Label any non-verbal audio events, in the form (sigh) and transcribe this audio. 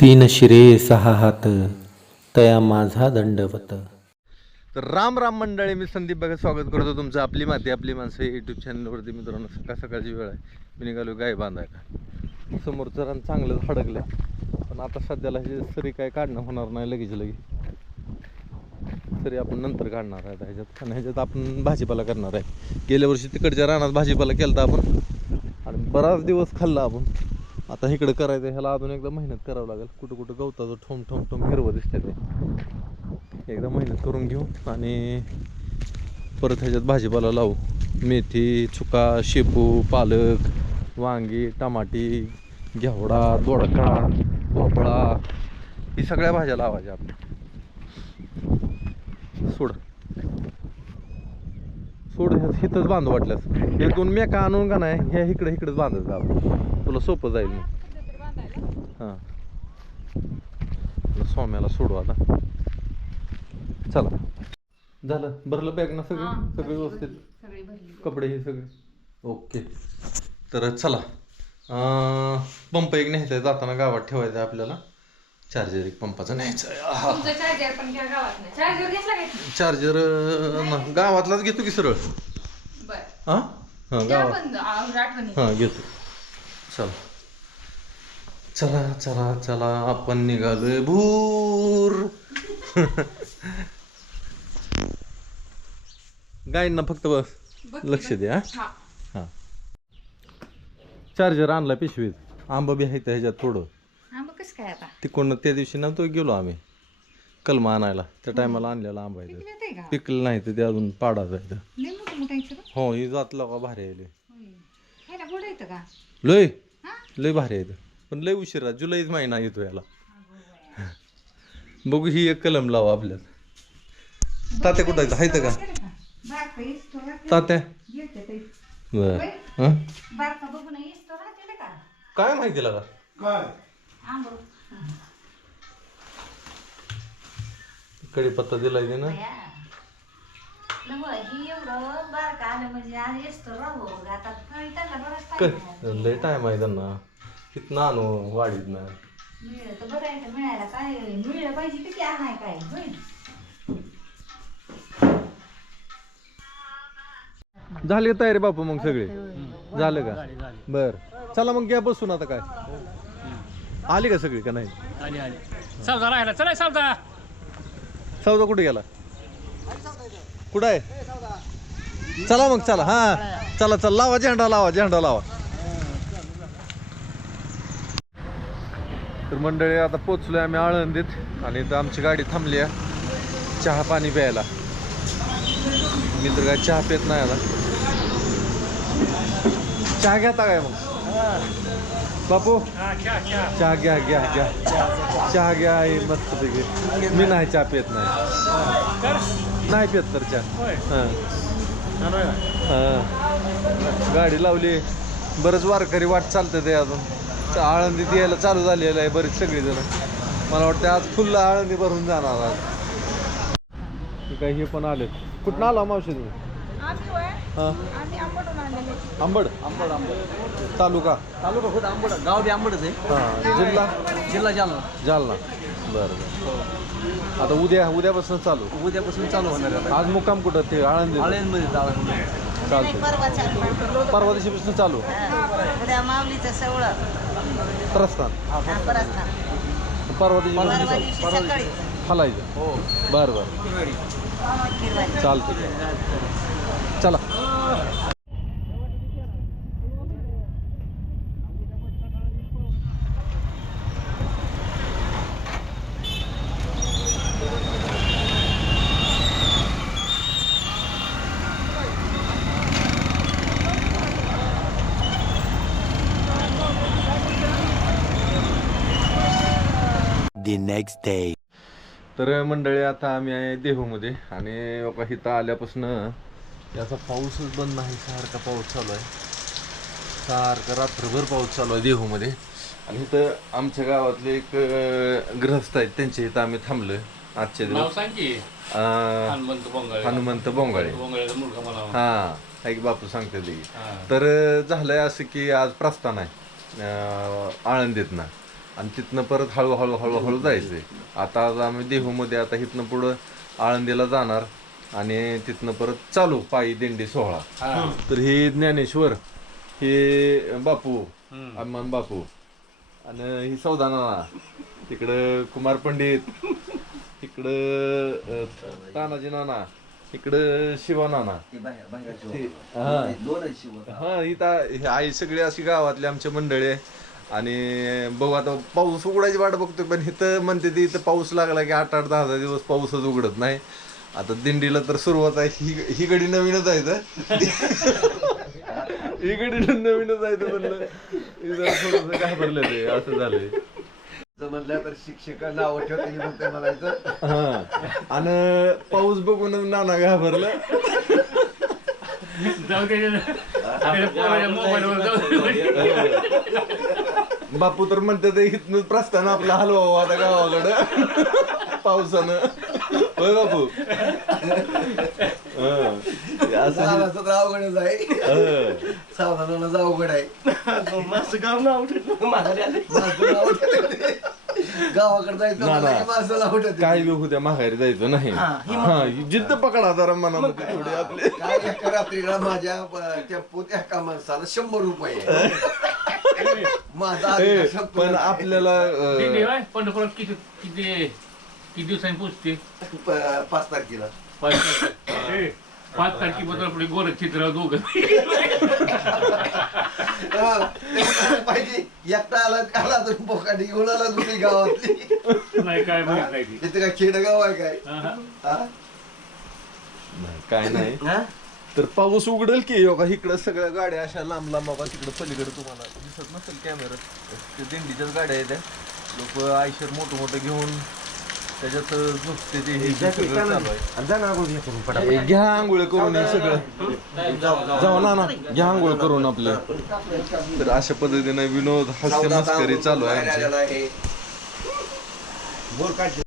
तीन शिरे सहा हात तया माझा दंडवत. तर राम राम मंडळी मी संदीप बघा स्वागत करतो तुमचं आपली माती आपली माणसं यूट्यूब चॅनलवरती मित्रांनो सकाळ सकाळची वेळ आहे. मी निघालो गाय बांधायला. समोरचं रान चांगलं हडकलं पण आता सध्याला हे सरी काय काढणं होणार नाही लगेच लगेच. तरी आपण नंतर काढणार आहे ह्याच्यात आणि ह्याच्यात आपण भाजीपाला करणार आहे गेल्या वर्षी तिकडच्या रानात भाजीपाला केला आपण. आणि बराच दिवस खाल्ला आपण. आता इकडं करायचं ह्याला अजून एकदा मेहनत करावं लागेल. कुठं कुठं गवताचं ठोम ठोम ठोम हिरवं दिसतंय ते. एकदा मेहनत करून घेऊ आणि परत ह्याच्यात भाजीपाला लावू. मेथी चुका शेपू पालक वांगी टमाटी घेवडा दोडका भोपळा ही सगळ्या भाज्या लावायच्या आपल्या सोड. सोड ह्या- बांधू वाटल्यास. हे दोन मेका आणून का नाही ह्या इकडे इकडेच बांधत आपण. तुला सोपं जाईल मग. हां. सोम्याला सोडू आता. चला. झालं. भरलं बॅग ना सगळं? सगळं व्यवस्थित? कपडे हे सगळे? ओके. तर चला. पंप एक न्यायचा जाताना गावात ठेवायचा आपल्याला. चार्जर एक पंपाचा न्यायचा चार्जर गावातलाच घेतो की सरळ? हां? हां गावात. हां घेतो. चला. चला चला चला आपण निघालोय भूर. (laughs) गायींना फक्त बस लक्ष. द्या हा? हां. चार्जर आणला पिशवीत. आंबा बी आहे ह्याच्यात थोडं. कसं काय आता? तिकडनं त्या दिवशी नव्हतो गेलो आम्ही. कलमा आणायला. त्या टायमाला आणलेला आंबा आहे पिकलं नाही तर ते अजून आहे आहे सगळं हो ही जात का भारी येतं का? लय. हा? लय भारी आहे पण लय उशिरा जुलैच महिना येतो याला. बघू ही एक कलम लावा आपल्यात. तात्या कुठं आहेत? आहेत का? तात्या. बर. हं? काय माहिती लागा? आंबो कढीपत्ता दिलाय ना ही एवढं बारका आलं म्हणजे आज इस्तो राहू आता फळ त्याला बराच time आहे. क- लय टाइम आहे त्यांना. कितना आणू वाढीत ना. मिळलं तर बरं आहे तर मिळायला काय मिळलं पाहिजे किती आणाय काय झाली का तयारी बापू मग सगळे? झालं का? बर. चला मग घ्या बसून आता काय. आली का सगळी का नाही? आली आली. सावधा राहिला. चला सावधा सौदा कुठे गेला? कुठं आहे? चला मग चला. हा. चला चला. लावा झेंडा लावा झेंडा लावा. तर मंडळी आता पोचलोय आम्ही आळंदीत आणि इथं आमची गाडी थांबली आहे. चहा पाणी प्यायला. मी तर काय चहा पित नाही आता. चहा घेता काय मग? बापू? चहा घ्या घ्या घ्या. चहा घ्या आहे मस्त पैकी मी नाही चहा पित नाही. नाही पित तर चहा. हां. हां. गाडी लावली. बरंच वारकरी वाट चालतं ते अजून. आळंदीत यायला चालू झालेलं आहे बरीच सगळी जण मला वाटतं आज फुल्ल आळंदी भरून जाणार आज. हे काय हे पण आले कुठं आला मावशी तुम्ही? हां. आंबड? आंबड आंबड. तालुका. तालुका खुद आंबड. गाव बी आंबडच आहे. हां. जिल्हा? जिल्हा जालना. जालना. बरं बरं. आता उद्या उद्यापासून चालू? उद्यापासून चालू होणार आहे आज मुक्काम कुठं? ते आळंदी आळंदमध्ये चालतं परवा दिवशीपासून चालू? उद्या माऊलीचं सवळं. प्रस्थान. परस्तान परवा दिवशी परवा दिवशी सकाळी. हलायचं. हो. बरं बरं. चालतं चला The next day. तर मंडळी आता आम्ही आहे देहूमध्ये आणि बघा इथं आल्यापासून याचा पाऊसच बंद नाही सारखा पाऊस चालू आहे. सारखा रात्रभर पाऊस चालू आहे देहूमध्ये. आणि इथं आमच्या गावातले एक अं, गृहस्थ आहेत त्यांच्या इथं आम्ही थांबलोय आजचे नाव दिवस सांग की. अं, हनुमंत बोंगाळे. हनुमंत बोंगाळे. बोंगाळ्याचा मुलगा मला हा ऐक बापू सांगते ते. हा. तर झालंय असं की आज प्रस्थान आहे अं, आळंदीतनं. आणि तिथनं परत हळूहळू हळूहळू जायचंय आता आज आम्ही देहूमध्ये आता इथनं पुढं आळंदीला जाणार आणि तिथनं परत चालू पायी दिंडी सोहळा. तर हे ज्ञानेश्वर हे बापू अम्मान बापू आणि ही सौदाना तिकडं कुमार पंडित इकडं अं, तानाजी नाना इकडं शिवा नाना. ते- हा. हा इथं हे आई सगळी अशी गावातली आमच्या मंडळी आहे. आणि बघू आता पाऊस उघडायची वाट बघतोय पण इथं म्हणते ते इथं पाऊस लागला की आठ आठ दहा दहा दिवस पाऊसच उघडत नाही. आता दिंडीला तर सुरुवात आहे ही ही गडी नवीनच आहे इथं. ही गडी नवीनच आहे इथं म्हणलं. घाबरलं ते असं झालंय. म्हणलं तर शिक्षका नाव ठेवते म्हणायचं. हा. आणि पाऊस बघून नाना घाबरलं. बापू तर म्हणते ते इथनं प्रस्थान आपला हलवा आता गावाकडं पावसानं होय बापू हं. हे असं तर अवघडच आहे हं. सावधानाचं अवघड आहे माझं नाव ठेवते. गावाकडे जायचं ना, म्हणलं ना. की माणसं नाव ठेवते. काय बी माघारी जायचं नाही. हा जिद्द पकडा जरा मनामध्ये थोडी आपले. काय एका रात्रीला माझ्या अं, टेम्पोत एका माणसाला शंभर रुपये. (laughs) माझा ए, अधिकार संपला पण. आपल्याला अं, पंढरपुरात किती किती किती दिवसांनी पोचते प- पाच तारखेला. पाच तारखे- ए, पाच तारखेबद्दल आपले गोरख चित्र दोघं पाहिजे एकटा आला आला तर घेऊन आला दुसरी गावातली नाही काय माहीत नाही ती. इथे काय खेडगाव आहे काय हा, हा. हा? नाही, काय नाही हा? तर पाऊस उघडेल की योगा इकडं सगळ्या गाड्या अशा लांब लांब बाबा तिकडं पलीकडे तुम्हाला दिसत नसेल कॅमेरा ते दिंडीच्याच गाड्या आहेत लोक आयशर मोठं मोठं घेऊन त्याच्यात झोपते ते हे सगळं चालू आहे. ए, घ्या आंघोळ करून हे सगळं. जाऊ ना ना. घ्या आंघोळ करून आपलं. तर अशा पद्धतीने विनोद हास्य मस्करी चालू आहे आमची. बोर काढ.